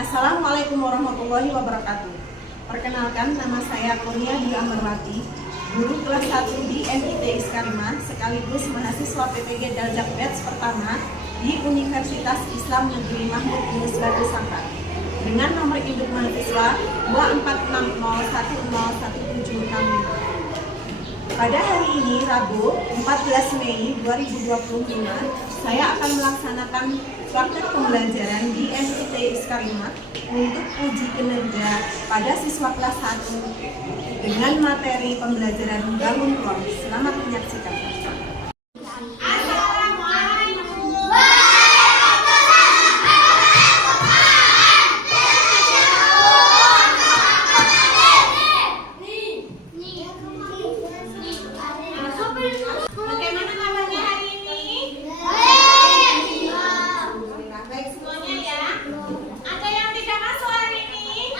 Assalamualaikum warahmatullahi wabarakatuh. Perkenalkan, nama saya Kurnia Dwi Amarwati, guru kelas 1 di MIT Iskarima, sekaligus mahasiswa PPG Daljak Batch pertama di Universitas Islam Negeri Mahmud Yunus Batu Sangkar, dengan nomor induk mahasiswa 246010176. Pada hari ini, Rabu 14 Mei 2025, saya akan melaksanakan praktek pembelajaran di MIT Iskarima untuk uji kinerja pada siswa kelas 1 dengan materi pembelajaran bangun ruang. Selamat menyaksikan. Bagaimana kabarnya hari ini? Baik semuanya ya. Ada yang tidak masuk hari ini?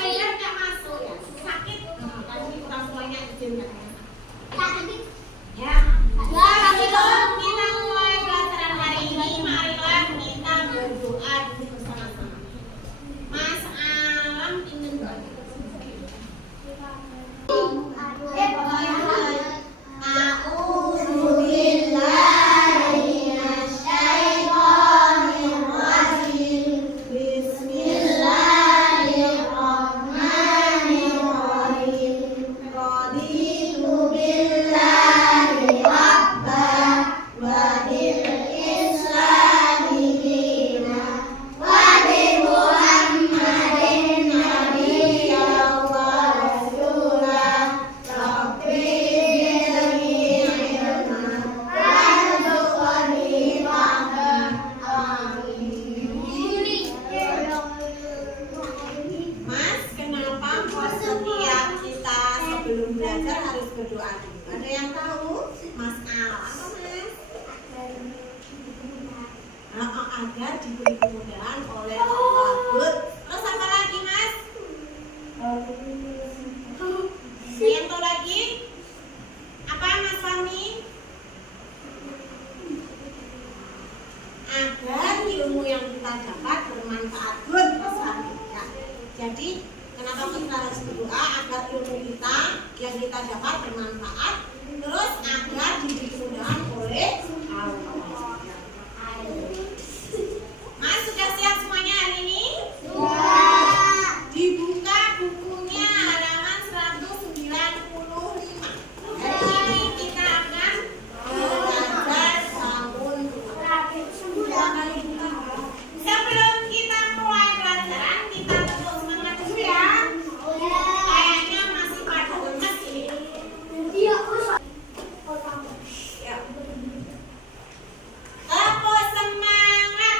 Saya tidak masuk ya. Sakit. Tadi orang tuanya izin katanya. Ya. Sebelum kita mulai pelajaran hari ini, marilah kita berdoa dulu bersama-sama. Mas Alam ingin doa. Sebelum belajar harus berdoa dulu. Ada yang tahu? Mas Al, apa Mas? Agar diberi kemudahan oleh Allah. Good. Terus apa lagi Mas? Yang tahu lagi? Apa Mas Fahmi? Agar ilmu yang kita dapat bermanfaat. Good, Mas Fahmi. Ya. Jadi kenapa kita harus berdoa? Agar ilmu kita yang kita dapat bermanfaat, terus agar diberi kemudahan oleh Allah. Mas, sudah siap semuanya hari ini? Dibuka bukunya halaman 195. Hari ini kita akan belajar bangun ruang. Sebelum kita mulai pelajaran, kita tetap semangat dulu ya. Kayaknya masih pada lemes ini. Tepuk semangat.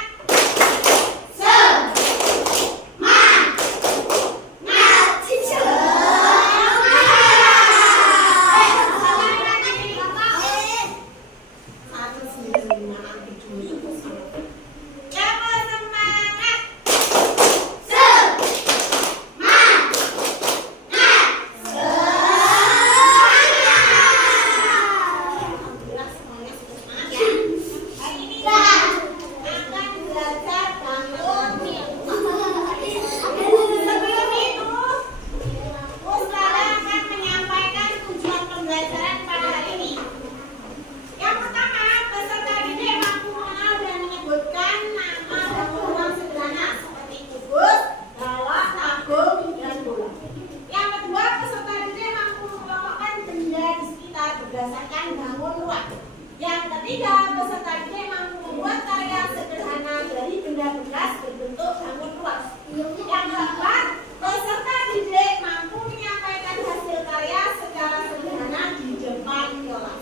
Berdasarkan bangun ruang. Yang ketiga, peserta didik mampu membuat karya sederhana dari benda bekas berbentuk bangun ruang. Yang keempat, peserta didik mampu menyampaikan hasil karya secara sederhana di depan kelas.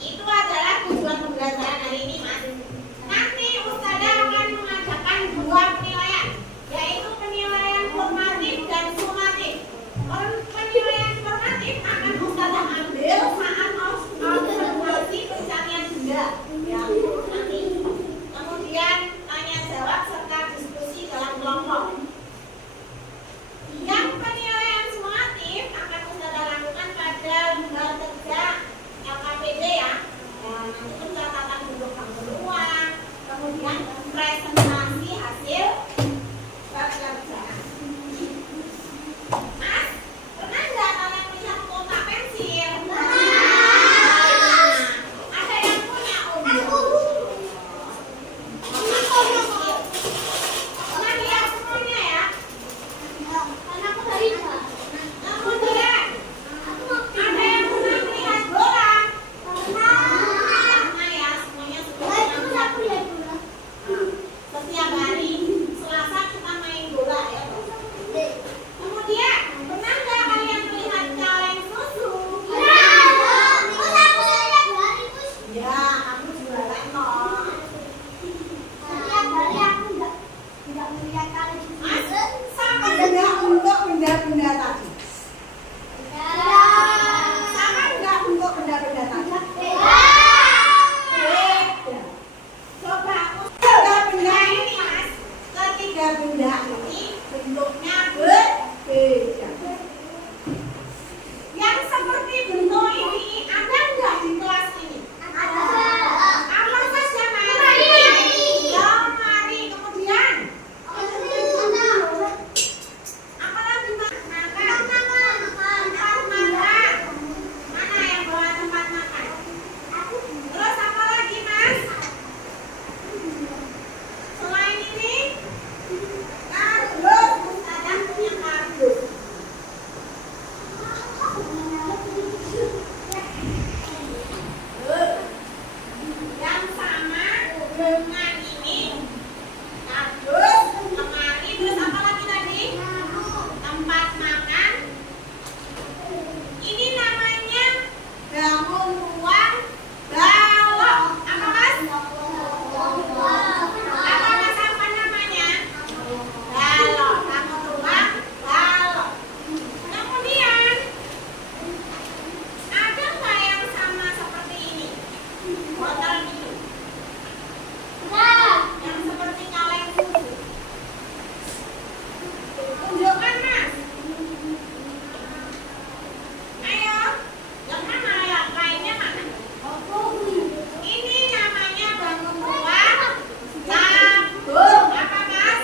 Itu adalah tujuan pembelajaran hari ini, Mas. Nanti Ustazah akan mengadakan 2 penilaian, yaitu penilaian formatif dan sumatif. Penilaian formatif akan Ustazah ambil saat evaluasi pencarian benda, ya, nanti. Kemudian tanya jawab serta diskusi. Yang seperti bentuk ini ada nggak di kelas ini? Ada. Apa saja mari? Ya mari. Kemudian apa lagi mas? Makan. Tempat makan. Mana yang bawa tempat makan? Terus apa lagi mas? Selain ini kardus. Ustazah punya kardus. Yang sama dengan ini kardus, lemari, terus apa lagi tadi? Tempat makan. Ini namanya bangun ruang balok. Apa mas? Apa mas apa namanya? Balok. Bangun ruang balok. Kemudian ada nggak yang sama seperti ini? Botol minum. Yang seperti kaleng susu. Tunjukkan mas. Ayo. Yang mana ya? Lainnya mana? Ini namanya bangun ruang tabung. Apa mas?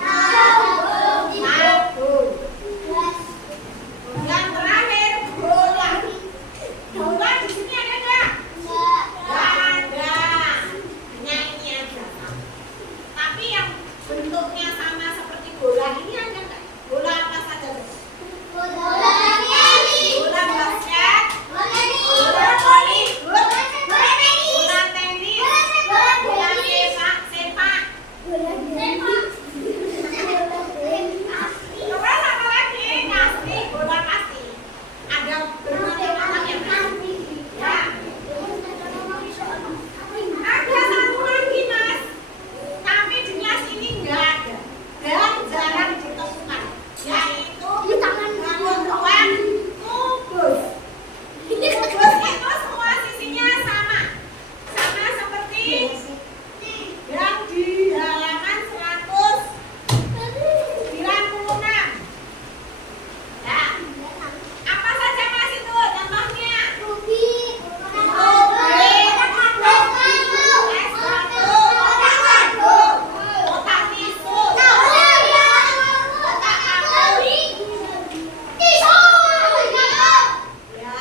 Tabung. Yang terakhir bola. Bola di sini ada nggak? Nggak ada. Hanya ini aja. Tapi yang bentuknya sama seperti bola ini ada nggak? Bola apa saja? Bola basket, bola voli, bola tenis, bola sepak. Terus apa lagi? Kasti, bola kasti. Ada berbagai macam yang kasti. Ya. Ada satu lagi mas, tapi di kelas ini nggak ada dan jarang ditemukan, yaitu bangun ruang kubus. Kubus itu semua sisinya sama seperti yang di halaman 196. Ya. Apa saja mas itu contohnya? Kotak tisu, kotak karton. Ya.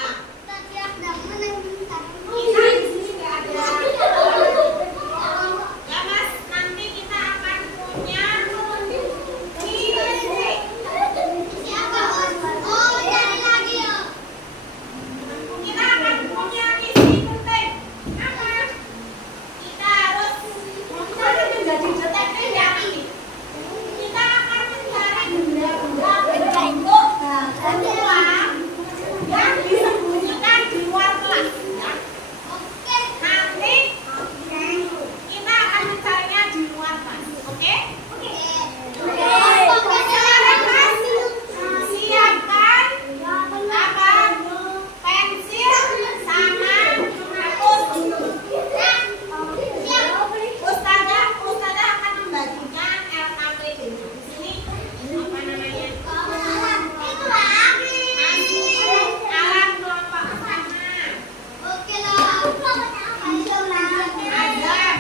Kita di sini nggak ada. Ya mas, nanti kita akan punya misi. Kita akan punya misi penting. Apa? Kita harus menjadi detektif yang ini. Kita akan mencari benda-benda berbentuk uang yang disembunyikan di luar kelas. Ya. Nanti kita akan mencarinya di luar kelas. Oke? Silakan mas. Siapkan apa? Pensil sama hapus. Ustazah akan membagikan LKPD. Di sini apa namanya? Alat kelompok sama. Azam.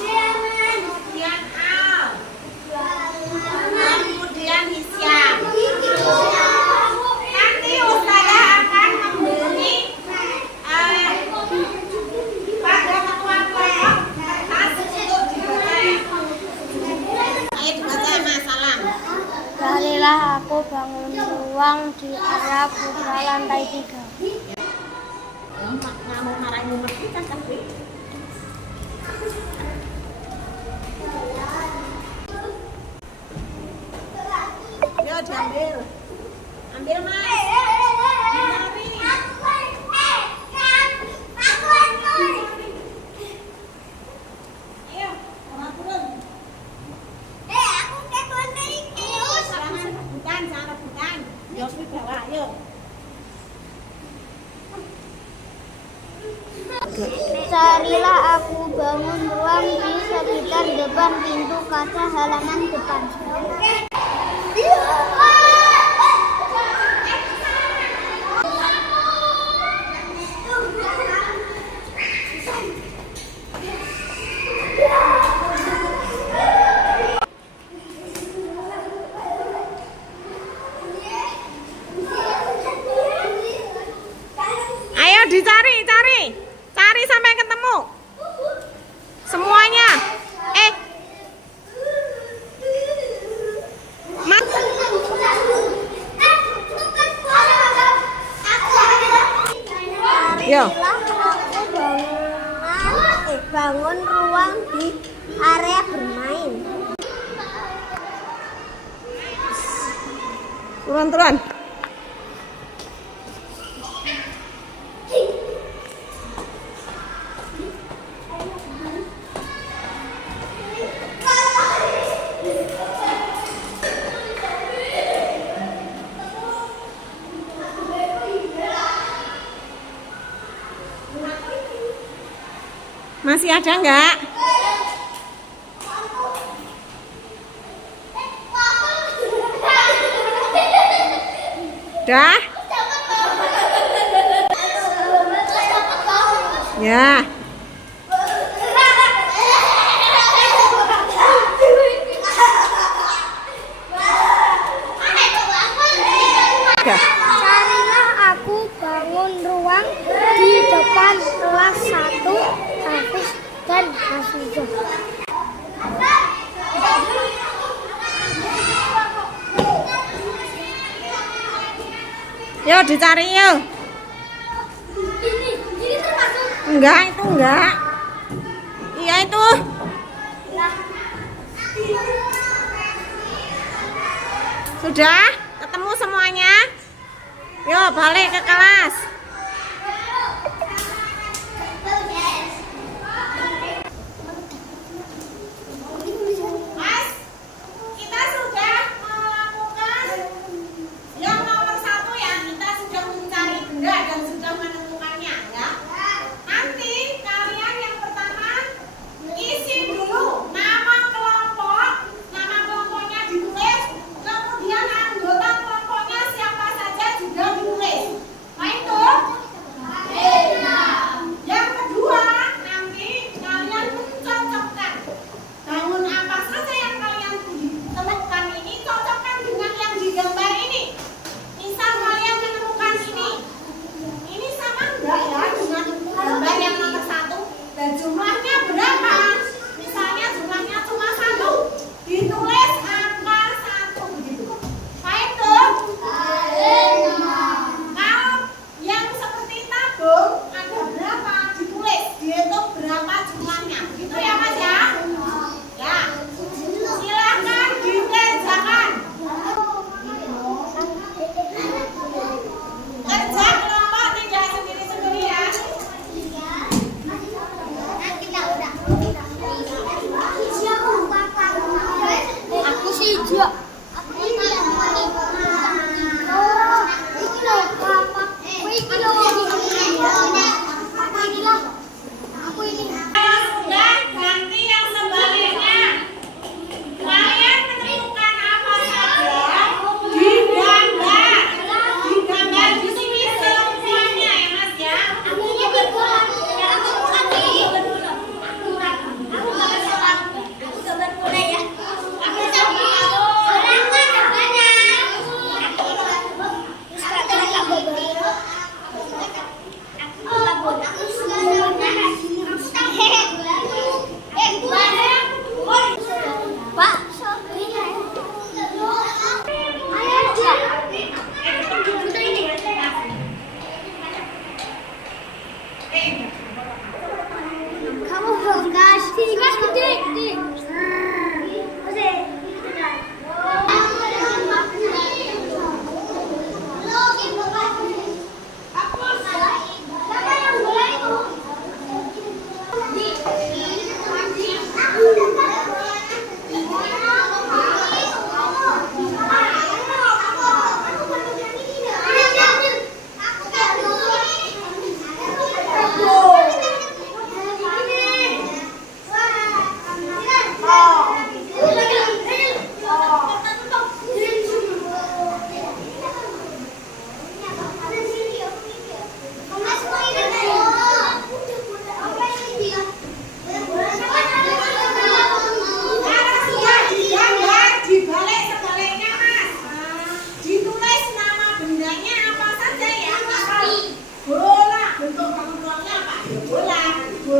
Kemudian Al. Kemudian Hisyam. Nanti Ustazah akan memberi pada ketua kelompok kertas untuk dibaca. Ayo dibaca mas, salam. Carilah aku bangun ruang di arah buka lantai 3. Nggak mau marahin nomor kita kan? Yo diambil. Ambil mas. Ayo, orang turun. Jangan rebutan. Yos bawa, yuk. Carilah aku bangun ruang di sekitar depan pintu kaca halaman depan. dicari, cari sampai ketemu semuanya. Yo. Bangun ruang di area bermain. Turun. Masih ada nggak? Udah? Ya. Carilah aku bangun ruang di depan kelas 1 Hafiz dan Hafizah. Yuk dicari yuk. Enggak, itu enggak. Iya itu. Sudah? Ketemu semuanya? Yuk balik ke kelas. Mas, kita sudah melakukan yang nomor 1 ya. Kita sudah mencari benda dan sudah menemukannya ya. Nanti kalian yang pertama isi dulu nama kelompoknya ditulis, kemudian anggota kelompoknya siapa saja juga ditulis. Nah itu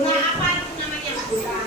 Bola apa itu namanya? Bola.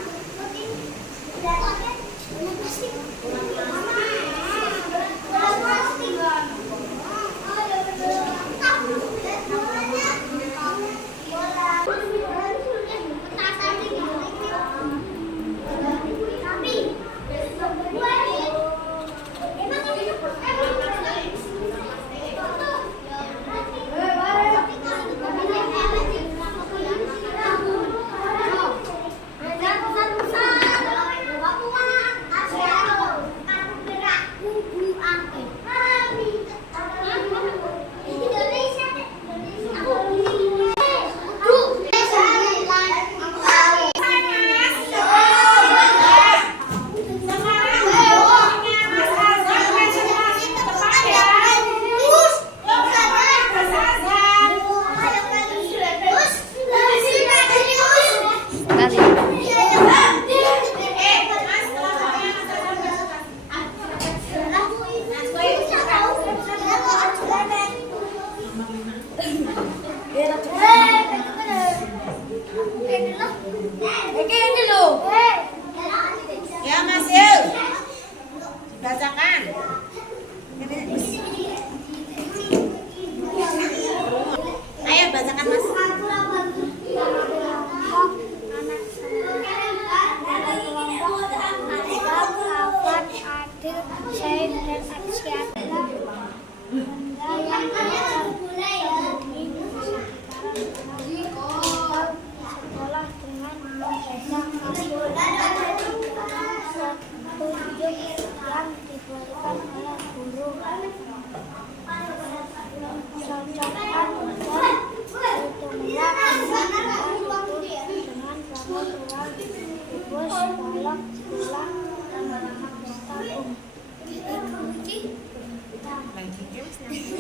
Ya Mas Yul, bacakan. Ayo bacakan Mas. Sekolah dengan memegang petunjuk yang diberikan oleh guru, cocokkan dan hitunglah dengan bangun ruang bus balok sekolah tahun.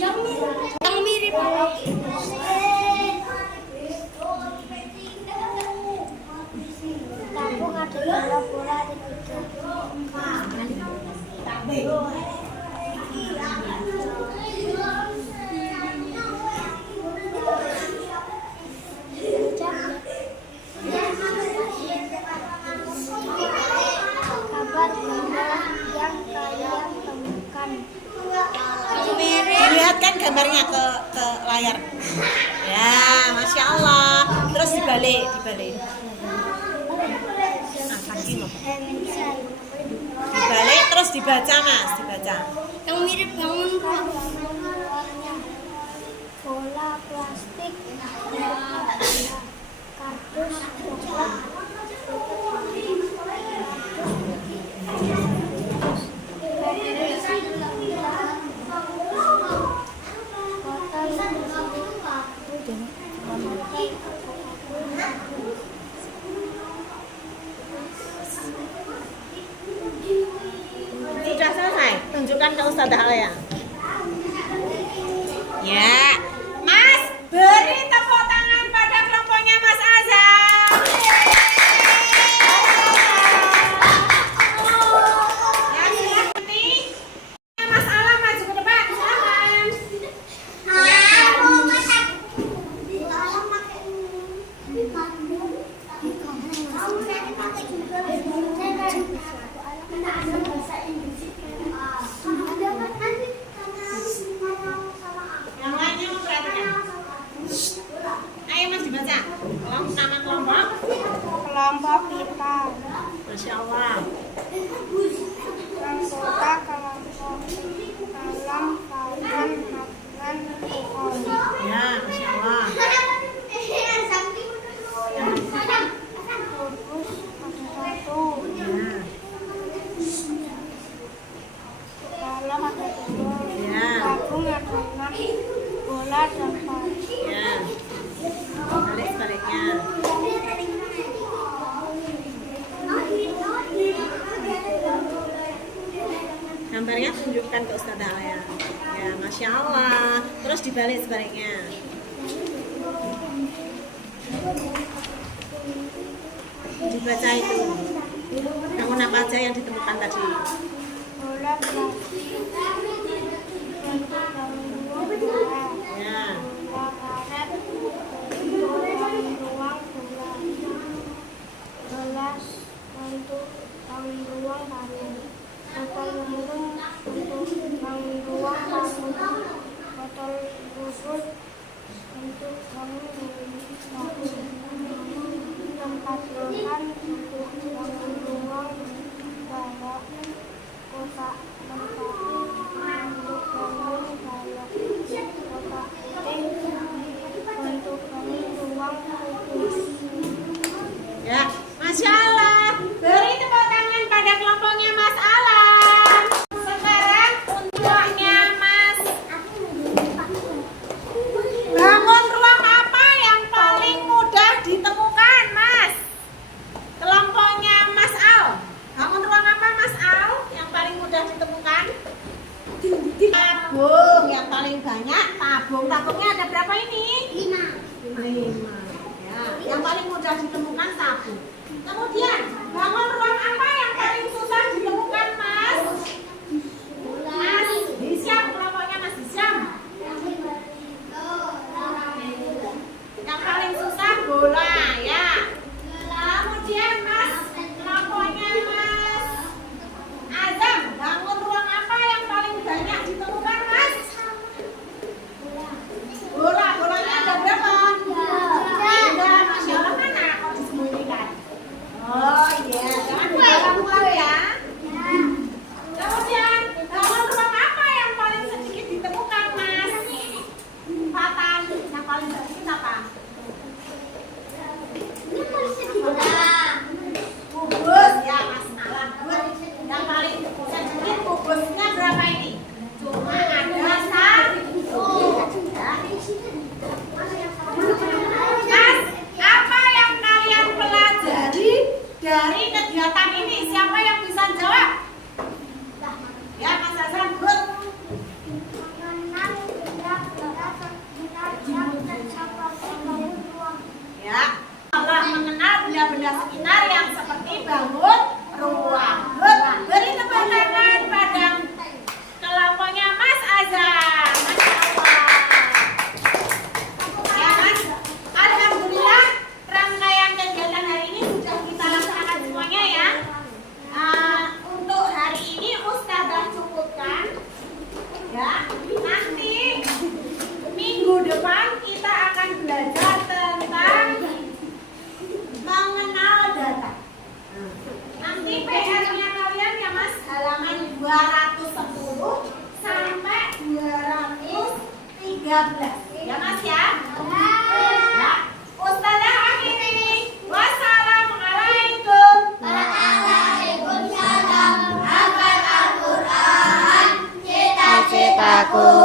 Yang mirip tabung ada bola di situ. Gambar-gambar yang kalian temukan. Lihatkan gambarnya ke layar. Ya, Masya Allah. Terus dibalik. Dibalik terus dibaca Mas, dibaca. Yang mirip bangun luarnya bola plastik, kardus, coklat, Sudah selesai. Tunjukkan ke Ustazah Alia. Ya, Mas, beri tepuk tangan pada kelompoknya Mas Azhar. Ya, silakan nanti Mas Alam maju ke depan, silakan. Yang lainnya memperhatikan. Ayo Mas dibaca. Nama kelompok. kelompok pipa, Masya Allah. anggota kelompok alam, kawan, haflan, pohon. Ya, Masya Allah. Kubus ada satu, Ya, balok ada dua, Ya. tabung ada 6, bola ada 4. ya. Balik sebaliknya. Gambarnya tunjukkan ke Ustazah Alia. Ya, Masya Allah. Terus dibalik sebaliknya. Dibaca itu. Bangun apa aja yang ditemukan tadi? Bola plastik, bentuk bangun bola, Ya, bola karet, ruang bola, untuk bangun tempat makan, untuk bangun ruang balok kotak merpati, untuk bangun balok kotak putih, untuk bangun ruang kudus. Ya, Masya Allah. Beri tepuk tangan pada kelompoknya Mas Alam. Sekarang untuknya Mas. Bangun ruang apa yang paling mudah ditemukan, Mas? Kelompoknya Mas Al. Bangun ruang apa, Mas Al, yang paling mudah ditemukan? Tabung yang paling banyak. Tabungnya ada berapa ini? 5. Ya, yang paling mudah ditemukan tabung. Kemudian, bangun ruang apa yang paling susah ditemukan, Mas? Mas Hisyam, kelompoknya Mas Hisyam. Yang paling susah bola, ya. Kemudian, Mas, kelompoknya Mas Azam, bangun ruang apa yang paling banyak ditemukan, Mas? Bolanya ada berapa? 3. Masya Allah, mana kok disembunyikan? Oh iya, jangan diulang-ulang ya. Kemudian, bangun ruang apa yang paling sedikit ditemukan, Mas? Empatan. Yang paling sedikit apa? Kubus, ya Mas Alam. Yang paling sedikit kubusnya berapa ini? Cuma ada 1. Mas, apa yang kalian pelajari dari kegiatan ini? Siapa yang bisa jawab? Ya, Mas Azam, good. Ya, Allah mengenal benda-benda sekitar yang seperti bangun ruang. Good. Beri tepuk tangan pada kelompoknya Mas Azam. Masya Allah. Ya, Mas. Alhamdulillah, rangkaian kegiatan hari ini sudah kita laksanakan semuanya ya. Untuk hari ini Ustazah cukupkan. Ya, nanti minggu depan kita akan belajar tentang mengenal data. Nanti PR-nya kalian ya Mas, halaman 210 sampai 213. Ya Mas ya. Ya. Ustazah akhir ini. Wassalamualaikum. Cita-citaku